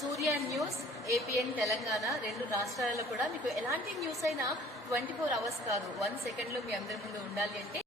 సూర్య news APN Telangana రెండు రాష్ట్రాలలో కూడా మీకు ఎలాంటి న్యూస్ అయినా ట్వంటీ ఫోర్ అవర్స్ కాదు. వన్ సెకండ్లో మీ అందరి ముందు ఉండాలి అంటే